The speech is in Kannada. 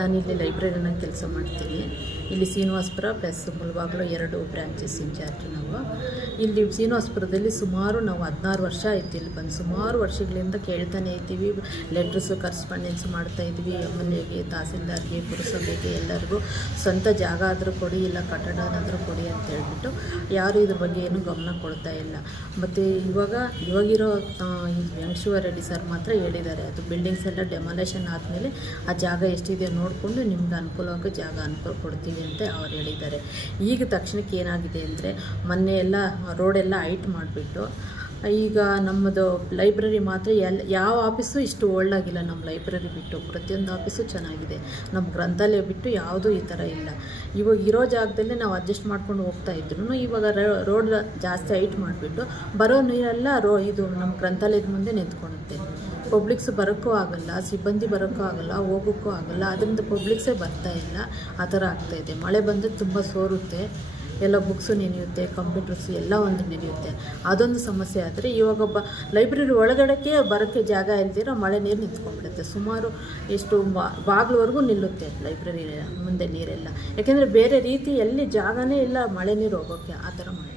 ನಾನಿಲ್ಲಿ ಲೈಬ್ರರಿನ ಕೆಲಸ ಮಾಡ್ತೀನಿ. ಇಲ್ಲಿ ಶ್ರೀನಿವಾಸಪುರ ಪ್ಲಸ್ ಮುಳಬಾಗ್ಲು ಎರಡು ಬ್ರಾಂಚಸ್ ಇನ್ಚಾರ್ಜ್ ನಾವು. ಇಲ್ಲಿ ಶ್ರೀನಿವಾಸಪುರದಲ್ಲಿ ಸುಮಾರು ನಾವು ಹದಿನಾರು ವರ್ಷ ಆಯ್ತು ಇಲ್ಲಿ ಬಂದು. ಸುಮಾರು ವರ್ಷಗಳಿಂದ ಕೇಳ್ತಾನೆ ಇದ್ದೀವಿ. ಲೆಟ್ರಸ್ಸು ಕರೆಸ್ಪಾಂಡೆನ್ಸ್ ಮಾಡ್ತಾ ಇದ್ವಿ ಎಗೆ ತಹಸೀಲ್ದಾರ್ಗೆ, ಪುರಸಭೆಗೆ ಎಲ್ಲರಿಗೂ. ಸ್ವಂತ ಜಾಗ ಆದರೂ ಕೊಡಿ, ಇಲ್ಲ ಕಟ್ಟಡನಾದರೂ ಕೊಡಿ ಅಂತ ಹೇಳ್ಬಿಟ್ಟು ಯಾರು ಇದ್ರ ಬಗ್ಗೆ ಏನು ಗಮನ ಕೊಡ್ತಾ ಇಲ್ಲ. ಮತ್ತು ಇವಾಗ, ಇವಾಗಿರೋ ವೆಂಕಟೇಶ್ವರ ರೆಡ್ಡಿ ಸರ್ ಮಾತ್ರ ಹೇಳಿದ್ದಾರೆ. ಅದು ಬಿಲ್ಡಿಂಗ್ಸ್ ಎಲ್ಲ ಡೆಮಾಲೇಷನ್ ಆದಮೇಲೆ ಆ ಜಾಗ ಎಷ್ಟಿದೆ ನೋಡಿಕೊಂಡು ನಿಮ್ಗೆ ಅನುಕೂಲವಾಗಿ ಜಾಗ ಅನುಕೂಲ ಕೊಡ್ತೀವಿ ಅಂತ ಅವ್ರು ಹೇಳಿದ್ದಾರೆ. ಈಗ ತಕ್ಷಣಕ್ಕೆ ಏನಾಗಿದೆ ಅಂದರೆ ಮೊನ್ನೆ ಎಲ್ಲ ರೋಡೆಲ್ಲ ಹೈಟ್ ಮಾಡಿಬಿಟ್ಟು ಈಗ ನಮ್ಮದು ಲೈಬ್ರರಿ ಮಾತ್ರ ಎಲ್, ಯಾವ ಆಫೀಸು ಇಷ್ಟು ಒಳ್ಳಾಗಿಲ್ಲ ನಮ್ಮ ಲೈಬ್ರರಿ ಬಿಟ್ಟು. ಪ್ರತಿಯೊಂದು ಆಫೀಸು ಚೆನ್ನಾಗಿದೆ. ನಮ್ಮ ಗ್ರಂಥಾಲಯ ಬಿಟ್ಟು ಯಾವುದೂ ಈ ಥರ ಇಲ್ಲ. ಇವಾಗ ಇರೋ ಜಾಗದಲ್ಲೇ ನಾವು ಅಡ್ಜಸ್ಟ್ ಮಾಡ್ಕೊಂಡು ಹೋಗ್ತಾ ಇದ್ರು ಇವಾಗ ರೋಡ್ ಜಾಸ್ತಿ ಹೈಟ್ ಮಾಡಿಬಿಟ್ಟು ಬರೋ ನೀರೆಲ್ಲ ರೋ, ಇದು ನಮ್ಮ ಗ್ರಂಥಾಲಯದ ಮುಂದೆ ನಿಂತ್ಕೊಳುತ್ತೆ ಪಬ್ಲಿಕ್ಸ್ ಬರೋಕ್ಕೂ ಆಗಲ್ಲ, ಸಿಬ್ಬಂದಿ ಬರೋಕ್ಕೂ ಆಗಲ್ಲ, ಹೋಗೋಕ್ಕೂ ಆಗಲ್ಲ. ಅದರಿಂದ ಪಬ್ಲಿಕ್ಸೇ ಬರ್ತಾ ಇಲ್ಲ. ಆ ಥರ ಆಗ್ತಾಯಿದೆ ಮಳೆ ಬಂದರೆ ತುಂಬ ಸೋರುತ್ತೆ. ಎಲ್ಲ ಬುಕ್ಸು ನೆನೆಯುತ್ತೆ ಕಂಪ್ಯೂಟರ್ಸು ಎಲ್ಲ ಒಂದು ನೆನೆಯುತ್ತೆ. ಅದೊಂದು ಸಮಸ್ಯೆ ಆದರೆ ಇವಾಗ ಬ ಲೈಬ್ರರಿ ಒಳಗಡೆಗೆ ಬರೋಕ್ಕೆ ಜಾಗ ಇಲ್ದಿರೋ ಮಳೆ ನೀರು ನಿಂತ್ಕೊಂಡ್ಬಿಡುತ್ತೆ. ಸುಮಾರು ಎಷ್ಟು ಬಾಗಿಲವರೆಗೂ ನಿಲ್ಲುತ್ತೆ ಲೈಬ್ರರಿ ಮುಂದೆ ನೀರೆಲ್ಲ. ಯಾಕೆಂದರೆ ಬೇರೆ ರೀತಿ ಎಲ್ಲಿ ಜಾಗನೇ ಇಲ್ಲ ಮಳೆ ನೀರು ಹೋಗೋಕ್ಕೆ ಆ ಥರ ಮಾಡಿ